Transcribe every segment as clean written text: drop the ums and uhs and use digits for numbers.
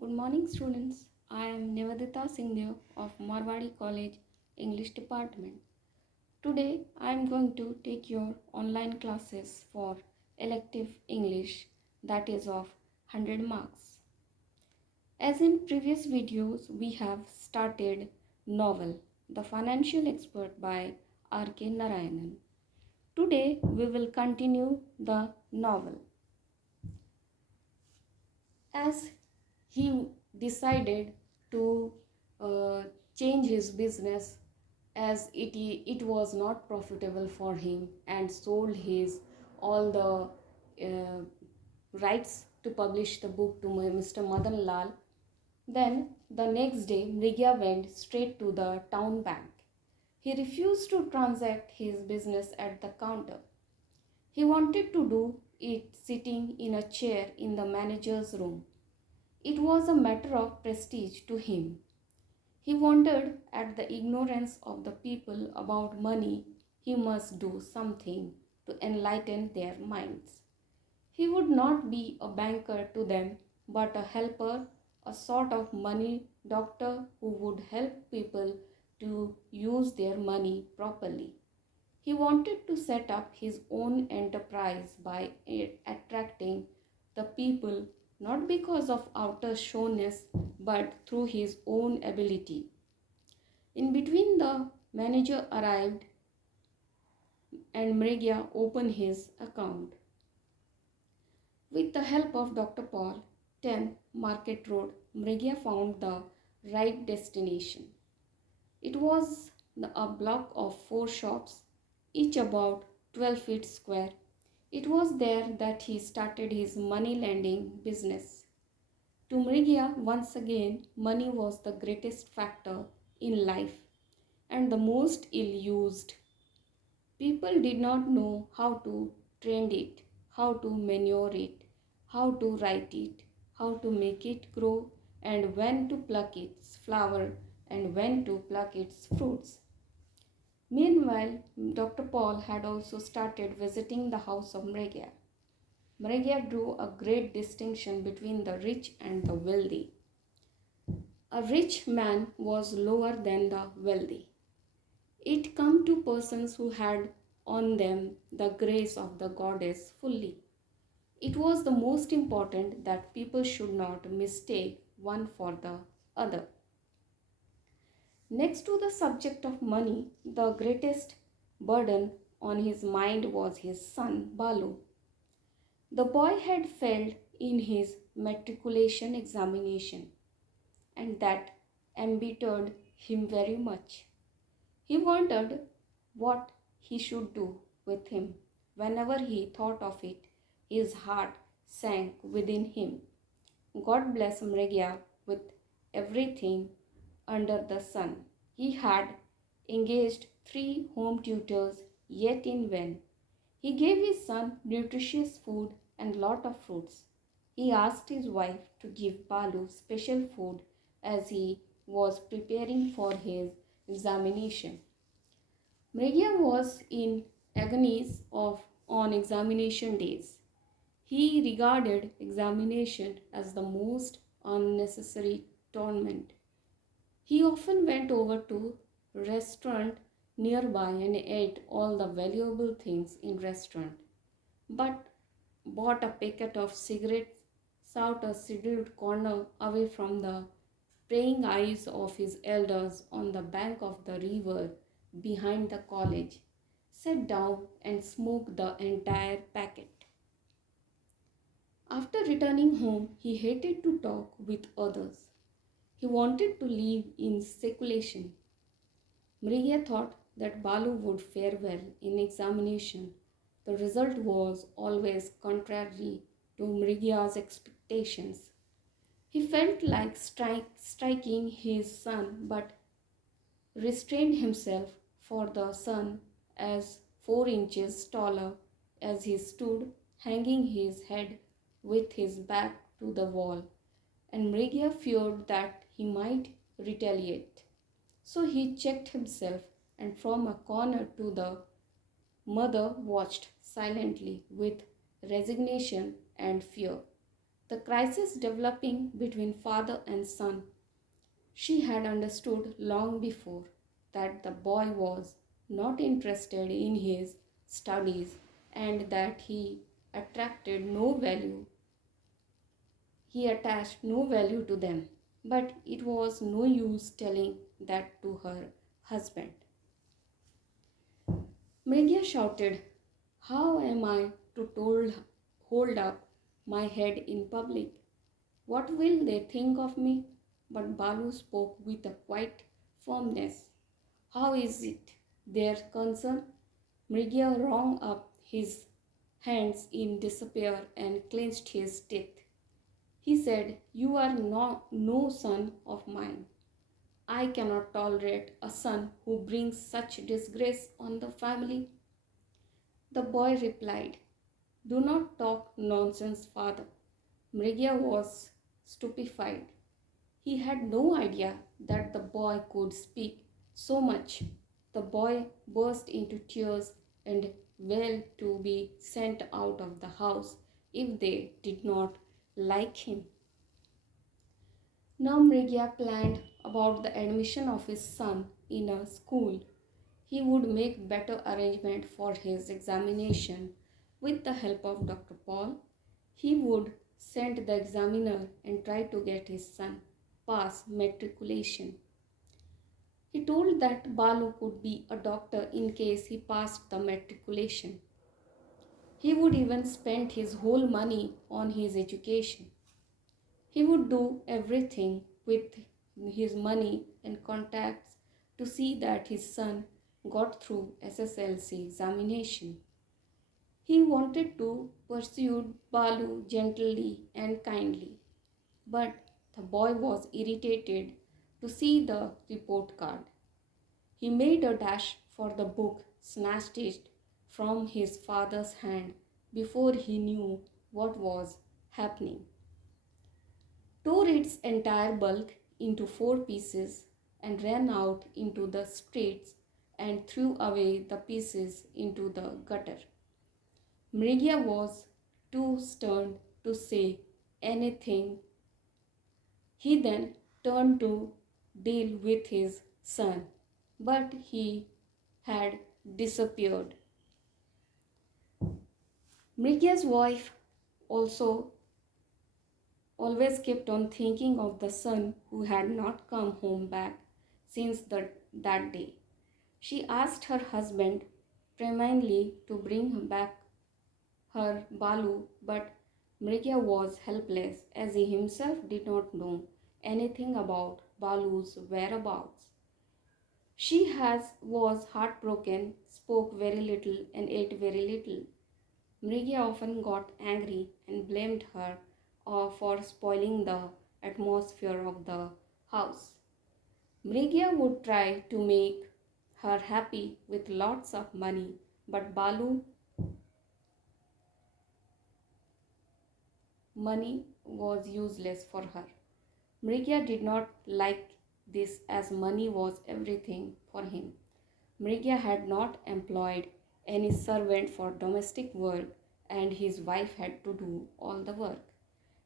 Good morning, students. I am Nivadita Singh of Marwadi College English Department. Today, I am going to take your online classes for elective English, that is of 100 marks. As in previous videos, we have started novel The Financial Expert by R.K. Narayanan. Today, we will continue the novel. As he decided to uh, change his business as it was not profitable for him and sold his all the rights to publish the book to Mr. Madan Lal. Then the next day Mrigya went straight to the town bank. He refused to transact his business at the counter. He wanted to do it sitting in a chair in the manager's room. It was a matter of prestige to him. He wondered at the ignorance of the people about money. He must do something to enlighten their minds. He would not be a banker to them, but a helper, a sort of money doctor who would help people to use their money properly. He wanted to set up his own enterprise by attracting the people not because of outer showness but through his own ability. In between, the manager arrived and Mrigya opened his account. With the help of Dr. Paul, 10 Market Road, Mrigya found the right destination. It was a block of 4 shops, each about 12 feet square. It was there that he started his money lending business. To Mrigya, once again, money was the greatest factor in life and the most ill used. People did not know how to train it, how to manure it, how to write it, how to make it grow, and when to pluck its flower and when to pluck its fruits. Meanwhile, Dr. Paul had also started visiting the house of Mrigya. Mrigya drew a great distinction between the rich and the wealthy. A rich man was lower than the wealthy. It come to persons who had on them the grace of the goddess fully. It was the most important that people should not mistake one for the other. Next to the subject of money, the greatest burden on his mind was his son Balu. The boy had failed in his matriculation examination, and that embittered him very much. He wondered what he should do with him. Whenever he thought of it, his heart sank within him. God bless Mrigya with everything under the sun. He had engaged 3 home tutors, yet in vain. He gave his son nutritious food and lot of fruits. He asked his wife to give Balu special food as he was preparing for his examination. Mrigya was in agonies on examination days. He regarded examination as the most unnecessary torment. He often went over to restaurant nearby and ate all the valuable things in restaurant, but bought a packet of cigarettes, sought a secluded corner away from the praying eyes of his elders on the bank of the river behind the college, sat down and smoked the entire packet. After returning home, he hated to talk with others. He wanted to live in seclusion. Mrigya thought that Balu would fare well in examination. The result was always contrary to Mrigya's expectations. He felt like striking his son, but restrained himself, for the sun, as 4 inches taller, as he stood hanging his head with his back to the wall, and Mrigya feared that he might retaliate. So he checked himself, and from a corner to the mother watched silently with resignation and fear. The crisis developing between father and son. She had understood long before that the boy was not interested in his studies and that attracted no value he attached no value to them. But it was no use telling that to her husband. Mrigia shouted, "How am I to hold up my head in public? What will they think of me?" But Balu spoke with a quiet firmness. "How is it their concern?" Mrigia wrung up his hands in despair and clenched his teeth. He said, "You are no son of mine. I cannot tolerate a son who brings such disgrace on the family." The boy replied, "Do not talk nonsense, father." Mrigia was stupefied. He had no idea that the boy could speak so much. The boy burst into tears and wailed to be sent out of the house if they did not like him. Now Mrigia planned about the admission of his son in a school. He would make better arrangement for his examination. With the help of Dr. Paul, he would send the examiner and try to get his son pass matriculation. He told that Balu could be a doctor in case he passed the matriculation. He would even spend his whole money on his education. He would do everything with his money and contacts to see that his son got through SSLC examination. He wanted to pursue Balu gently and kindly, but the boy was irritated to see the report card. He made a dash for the book, snatched it from his father's hand before he knew what was happening, tore its entire bulk into 4 pieces, and ran out into the streets and threw away the pieces into the gutter. Mrigia was too stunned to say anything. He then turned to deal with his son, but he had disappeared. Mrigia's wife also always kept on thinking of the son who had not come home back since that day. She asked her husband tremblingly to bring back her Balu, but Mrigia was helpless as he himself did not know anything about Balu's whereabouts. Was heartbroken, spoke very little, and ate very little. Mrigia often got angry and blamed her for spoiling the atmosphere of the house. Mrigia would try to make her happy with lots of money, but Balu money was useless for her. Mrigia did not like this as money was everything for him. Mrigia had not employed any servant for domestic work and his wife had to do all the work.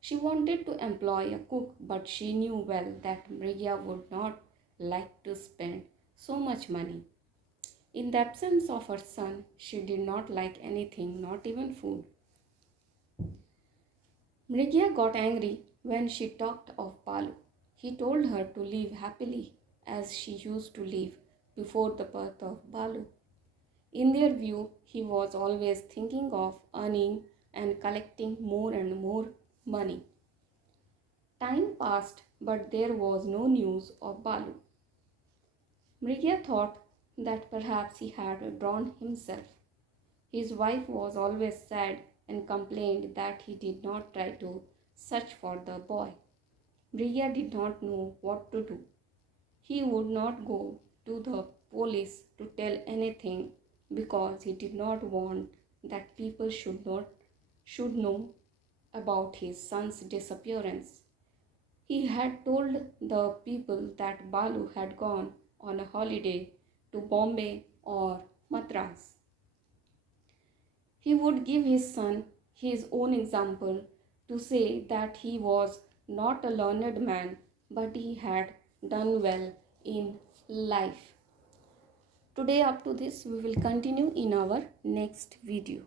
She wanted to employ a cook, but she knew well that Mrigia would not like to spend so much money. In the absence of her son, she did not like anything, not even food. Mrigia got angry when she talked of Balu. He told her to live happily as she used to live before the birth of Balu. In their view, he was always thinking of earning and collecting more and more money. Time passed, but there was no news of Balu. Mrigia thought that perhaps he had drowned himself. His wife was always sad and complained that he did not try to search for the boy. Mrigia did not know what to do. He would not go to the police to tell anything because he did not want that people should know about his son's disappearance. He had told the people that Balu had gone on a holiday to Bombay or Madras. He would give his son his own example to say that he was not a learned man, but he had done well in life. Today, up to this, we will continue in our next video.